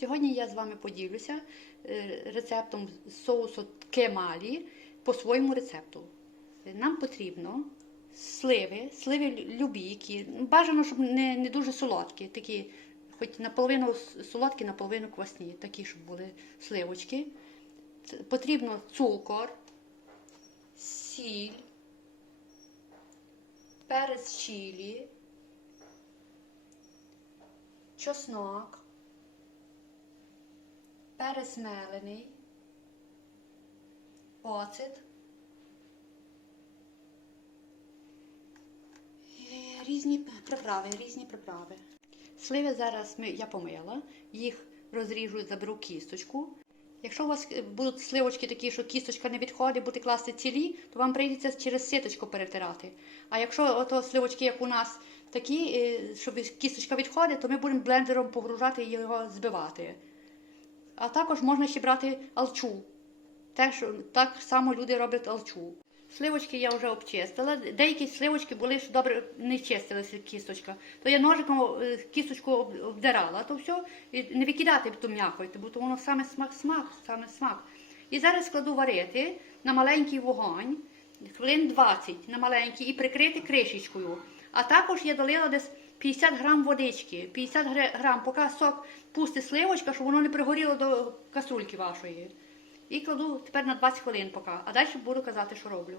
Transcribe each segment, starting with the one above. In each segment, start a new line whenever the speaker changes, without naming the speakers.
Сьогодні я з вами поділюся е, рецептом соусу кемалі по своєму рецепту. Е, Нам потрібно сливи, сливи любі, які бажано, щоб не, не дуже солодкі, такі, хоч наполовину солодкі, наполовину квасні, такі, щоб були сливочки. Потрібно цукор, сіль, перець чилі, чеснок, перець мелений, оцет, е, різні приправи, різні приправи. Сливи зараз ми, я помила, їх розріжу, заберу кісточку. Якщо у вас е, будуть сливочки такі, що кісточка не відходить, будете класти цілі, то вам прийдеться через ситочку перетирати. А якщо ото сливочки, як у нас, такі, е, щоб кісточка відходить, то ми будемо блендером погружати і його збивати. А також можна ще брати алчу. Теж так само люди роблять алчу. Сливочки я вже обчистила. Деякі сливочки були, що добре не чистилася кісточка. То я ножиком е, кісточку обдирала, то все, і не викидати ту м'якоть, бо то воно саме смак, смак, саме смак. І зараз складу варити на маленький вогонь, хвилин 20 на маленький і прикрити кришечкою. А також я долила десь 50 грам водички, 50 гре- грам, поки сок пусти сливочка, щоб воно не пригоріло до каструльки вашої. І кладу тепер на 20 хвилин поки, а далі буду казати, що роблю.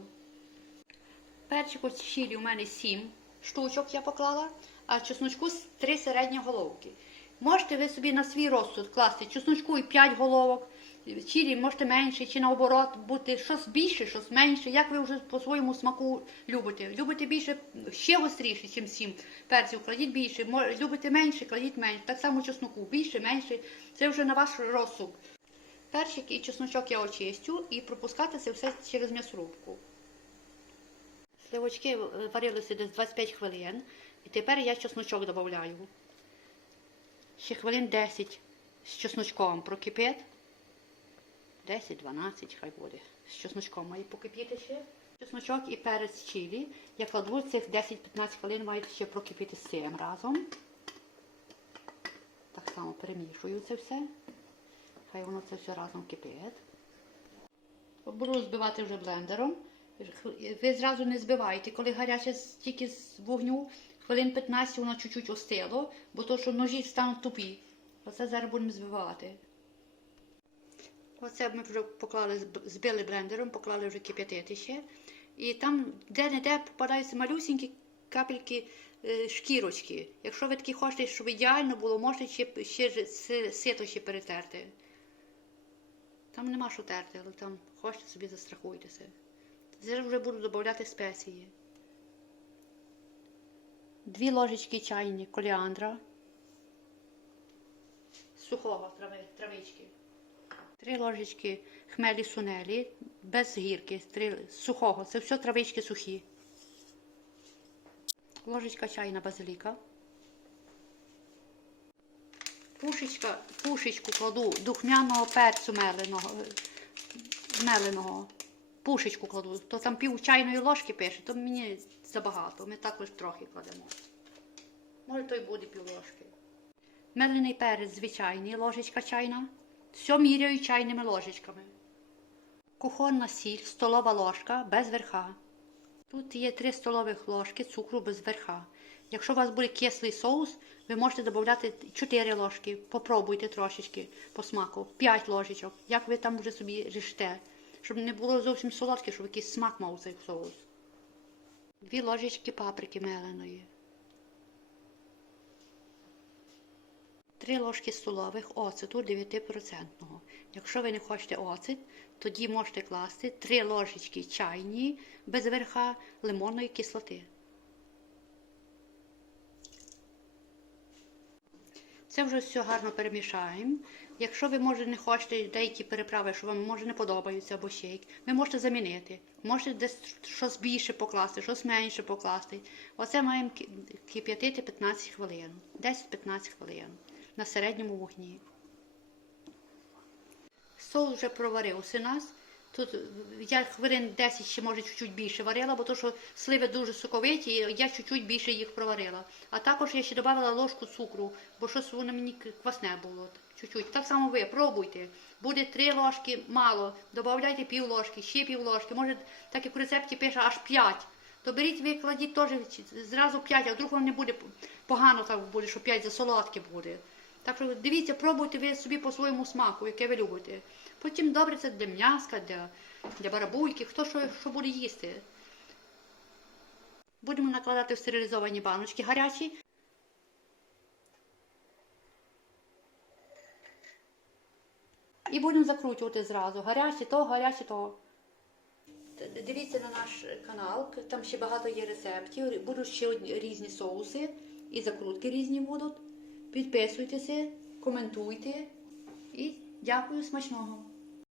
Перчику чилі у мене 7 штучок я поклала, а чесночку 3 середні головки. Можете ви собі на свій розсуд класти чесночку і 5 головок, чилі можете менше, чи наоборот бути щось більше, щось менше, як ви вже по своєму смаку любите. Любите більше, ще гостріше, ніж 7 перців, кладіть більше, любите менше, кладіть менше. Так само чесноку, більше, менше, це вже на ваш розсуд. Перчик і чесночок я очистю і пропускати це все через м'ясорубку. Сливочки варилися десь 25 хвилин. І тепер я чесночок додаю. Ще хвилин 10 з чесночком прокипить. 10-12 хай буде. З чесночком має покипіти ще. Чесночок і перець чилі. Я кладу цих 10-15 хвилин мають ще прокипіти з цим разом. Так само перемішую це все. Хай воно це все разом кипить. Буду збивати вже блендером. Ви зразу не збивайте, коли гаряче тільки з вогню, хвилин 15 воно чуть-чуть остило, бо то, що ножі стануть тупі. Оце зараз будемо збивати. Оце ми вже поклали, збили блендером, поклали вже кип'ятити ще. І там де-не-де попадаються малюсінькі капельки е, шкірочки. Якщо ви такі хочете, щоб ідеально було, можете ще, ще сито ще перетерти. Там нема що терти, але там хочете собі застрахуйтеся. Зараз вже буду додавати спеції. Дві ложечки чайні коліандра. Сухого трави, травички. Три ложечки хмелі сунелі, без гірки, три сухого. Це все травички сухі. Ложечка чайна базиліка. Пушечка, пушечку кладу духмяного перцю меленого. меленого. Пушечку кладу. То там пів чайної ложки пише, то мені забагато. Ми також трохи кладемо. Може, то й буде пів ложки. Мелений перець звичайний, ложечка чайна. Все міряю чайними ложечками. Кухонна сіль, столова ложка без верха. Тут є 3 столових ложки цукру без верха. Якщо у вас буде кислий соус, ви можете додати 4 ложки. Попробуйте трошечки по смаку. 5 ложечок. Як ви там вже собі ріште. Щоб не було зовсім солодке, щоб якийсь смак мав цей соус. Дві ложечки паприки меленої. Три ложки столових оцету 9%. Якщо ви не хочете оцет, тоді можете класти 3 ложечки чайні без верха лимонної кислоти. Це вже все гарно перемішаємо. Якщо ви може не хочете деякі переправи, що вам може не подобаються або шейк, ви можете замінити. Можете десь щось більше покласти, щось менше покласти. Оце маємо ки- кип'ятити 15 хвилин, 10-15 хвилин на середньому вогні. Соус вже проварився у нас. Тут я хвилин 10 ще може чуть-чуть більше варила, бо то, що сливи дуже соковиті, я чуть-чуть більше їх проварила. А також я ще додала ложку цукру, бо щось воно мені квасне було. Чуть-чуть. Так само ви пробуйте. Буде 3 ложки мало, додавайте пів ложки, ще пів ложки. Може, так як в рецепті пише аж 5. То беріть, ви кладіть теж зразу 5, а вдруг вам не буде погано так буде, що 5 за солодке буде. Так що дивіться, пробуйте ви собі по своєму смаку, яке ви любите. Потім добре це для м'яска, для, для барабульки, хто що, що буде їсти. Будемо накладати в стерилізовані баночки гарячі. І будемо закручувати зразу. Гарячі то, гарячі то. Дивіться на наш канал, там ще багато є рецептів. Будуть ще різні соуси і закрутки різні будуть. Підписуйтеся, коментуйте і дякую смачного.